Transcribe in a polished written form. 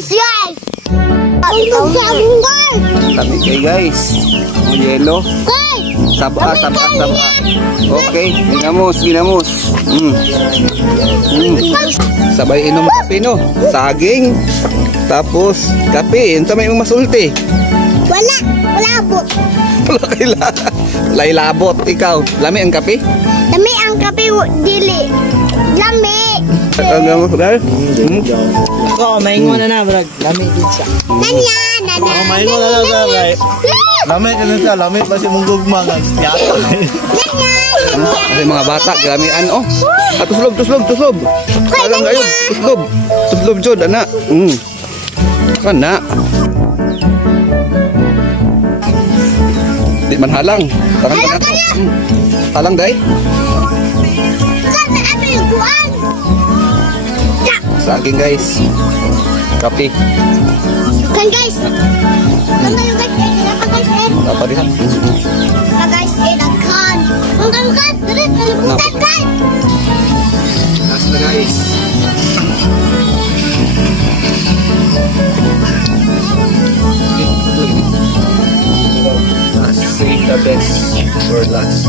Guys, guys. Kami kay guys. Ang yelo. Saba. Okay, ginamos. Sabay inom kape no. Saging. Tapos kape. Ito may masulti. Wala labot. Wala kaila. Lay labot. Ikaw, lami ang kape? Lami ang kape, dili. Lami. Ang dahil? Oo, maingon na bro. Lami din siya. Nanya. Maingon na sa right. Lami ka na siya. Lami pa si mong gugma. Yata. Kasi mga bata, gamian oh. Tuslog. Tagang kayo. Tuslog jud anak. Kana. Di man halang. Tagan ka na. Halang day. Saging guys. Kape. Kan guys. Kan guys. Apa din? Guys, kan. Kan. Bukan kan. Nasa guys. Let's save the best for last.